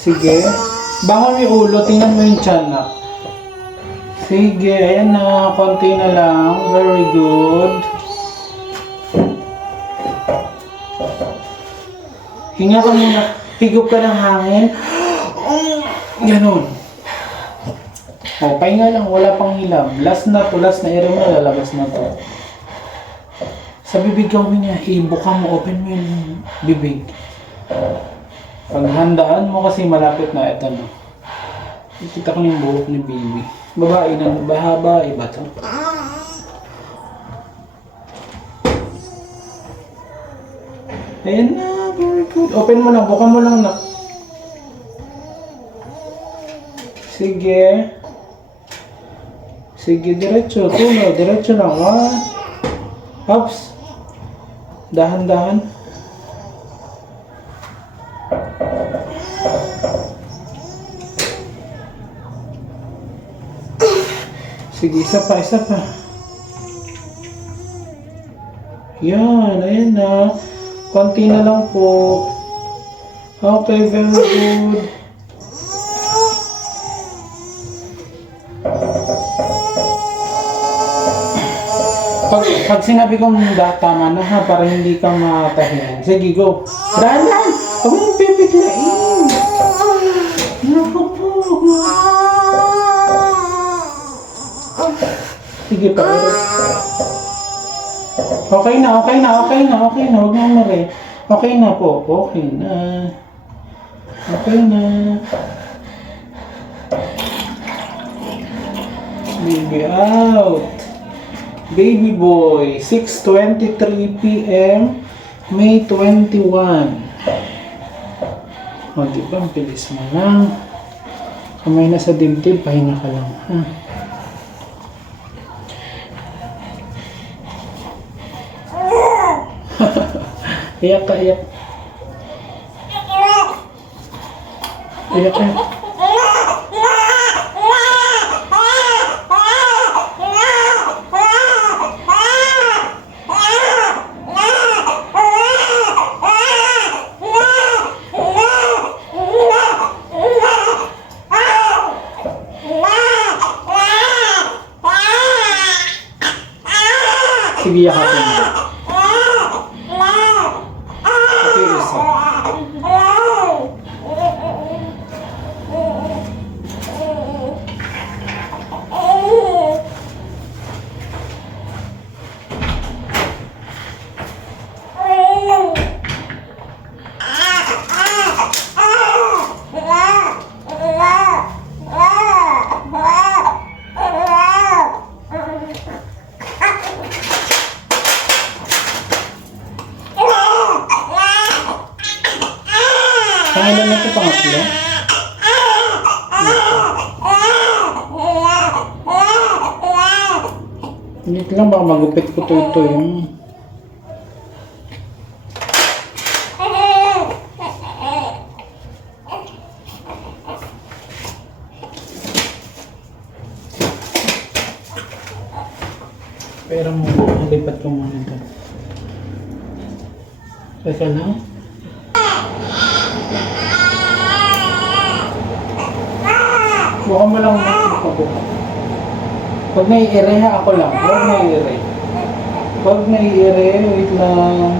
Sige. Bangon yung ulo, tingnan mo yung tiyan na. Sige, ayan na. Konti na lang. Very good. Hinga ka muna. Higop ka ng hangin. Ganon. O, pahinga lang. Wala pang hilam. Last na to. Last na ere mo na. Lalabas na to. Sa bibig gawin niya. Ibuka mo. Open mo yung bibig. Paghandaan mo kasi malapit na. Ito na. Ikita ko na yung buhok ni baby. Babae na. Bahaba. Iba to. Ayan na. Very good. Open mo lang. Buka mo lang na. Sige. Sige, diretso. Tulo. Diretso lang. Ups. Dahan-dahan. Sige, isa pa, isa pa. Yan, ayan na. Konti na lang po. Okay, very good. Pag sinabi kong tama na ha, para hindi ka matahin. Sige, go. Dahan-dahan! Huwag mong pipiglain. Naku po. Sige pa. Okay na. Huwag na umari. Okay na po. Okay na. Baby out. Baby boy. 6:23 p.m. May 21. O, diba? Ang bilis mo lang. Kamay na sa dibdib. Pahinga ka lang. Ha? Iyak ka. Iyak ka. Sige, yakapin mo. Okay, isa. Pangalan na ito, pangatlo? Hindi lang, baka magupit ko ito yung... Pero mo, lipat ko muna ito. Teka lang. Buka mo lang ako. Pag nai-ere ha, ako lang. Huwag nai-ere. Wait lang.